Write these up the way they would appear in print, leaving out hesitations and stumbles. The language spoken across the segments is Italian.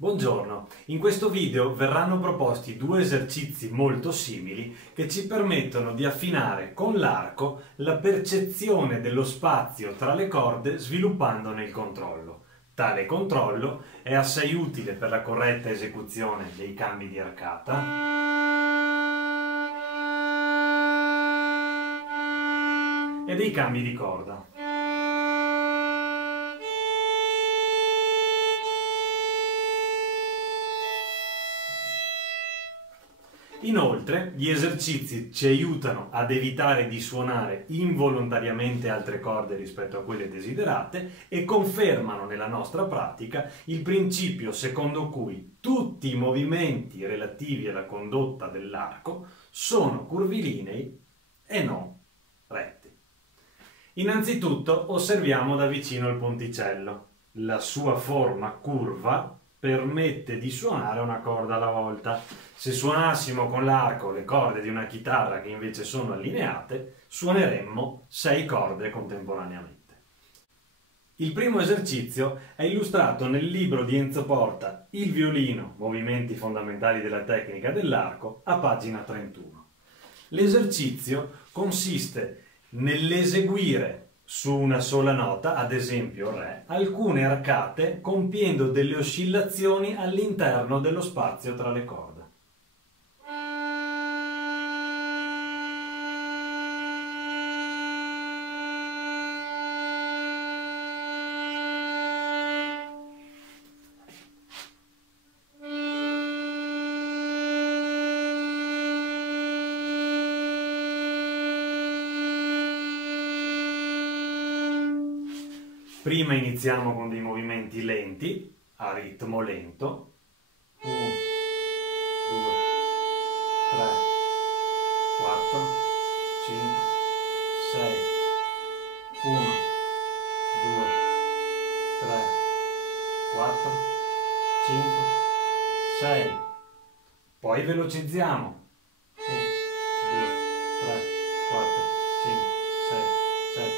Buongiorno, in questo video verranno proposti due esercizi molto simili che ci permettono di affinare con l'arco la percezione dello spazio tra le corde sviluppandone il controllo. Tale controllo è assai utile per la corretta esecuzione dei cambi di arcata e dei cambi di corda. Inoltre, gli esercizi ci aiutano ad evitare di suonare involontariamente altre corde rispetto a quelle desiderate e confermano nella nostra pratica il principio secondo cui tutti i movimenti relativi alla condotta dell'arco sono curvilinei e non retti. Innanzitutto osserviamo da vicino il ponticello. La sua forma curva permette di suonare una corda alla volta. Se suonassimo con l'arco le corde di una chitarra che invece sono allineate, suoneremmo 6 corde contemporaneamente. Il primo esercizio è illustrato nel libro di Enzo Porta, Il violino, movimenti fondamentali della tecnica dell'arco, a pagina 31. L'esercizio consiste nell'eseguire su una sola nota, ad esempio Re, alcune arcate compiendo delle oscillazioni all'interno dello spazio tra le corde. Prima iniziamo con dei movimenti lenti, a ritmo lento. 1, 2, 3, 4, 5, 6. 1, 2, 3, 4, 5, 6. Poi velocizziamo. 1, 2, 3, 4, 5, 6, 7,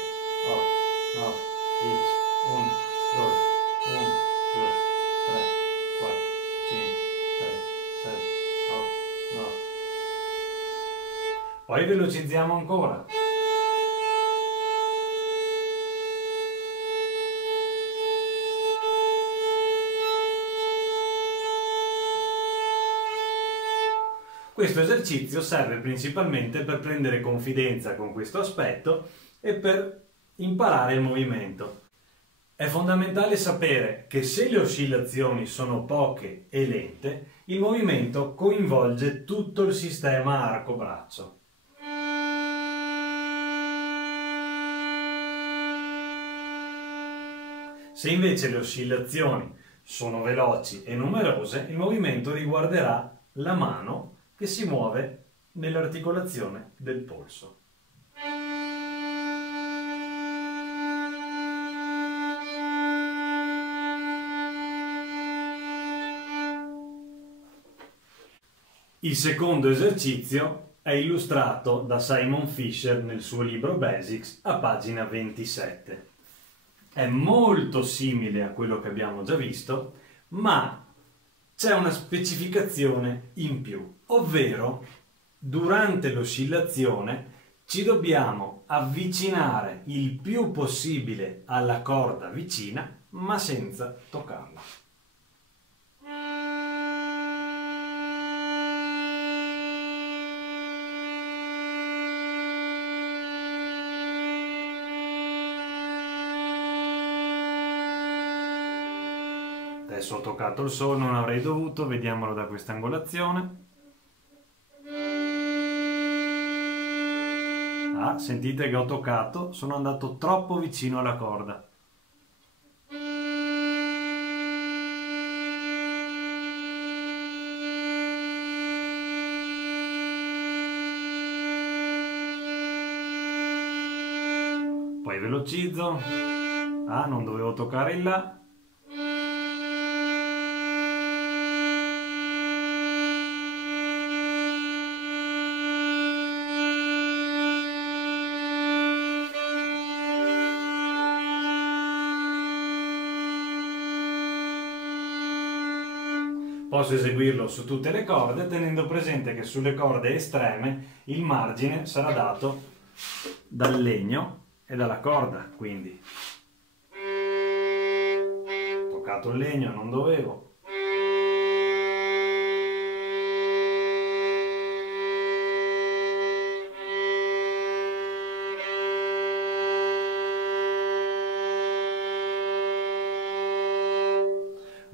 8, 9, 10. 1, 2, 1, 2, 3, 4, 5, 6, 7, 8, 9. Poi velocizziamo ancora. Questo esercizio serve principalmente per prendere confidenza con questo aspetto e per imparare il movimento. È fondamentale sapere che se le oscillazioni sono poche e lente, il movimento coinvolge tutto il sistema arco-braccio. Se invece le oscillazioni sono veloci e numerose, il movimento riguarderà la mano che si muove nell'articolazione del polso. Il secondo esercizio è illustrato da Simon Fisher nel suo libro Basics a pagina 27. È molto simile a quello che abbiamo già visto, ma c'è una specificazione in più, ovvero durante l'oscillazione ci dobbiamo avvicinare il più possibile alla corda vicina, ma senza toccarla. Adesso ho toccato il Sol, non avrei dovuto, vediamolo da questa angolazione. Ah, sentite che ho toccato, sono andato troppo vicino alla corda. Poi velocizzo. Ah, non dovevo toccare il La. Posso eseguirlo su tutte le corde, tenendo presente che sulle corde estreme il margine sarà dato dal legno e dalla corda, quindi ho toccato il legno, non dovevo.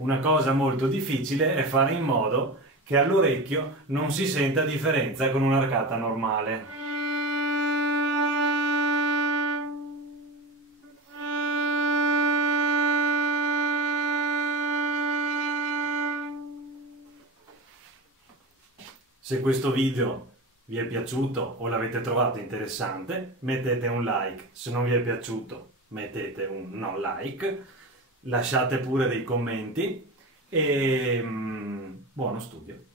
Una cosa molto difficile è fare in modo che all'orecchio non si senta differenza con un'arcata normale. Se questo video vi è piaciuto o l'avete trovato interessante, mettete un like. Se non vi è piaciuto, mettete un non like. Lasciate pure dei commenti e buono studio.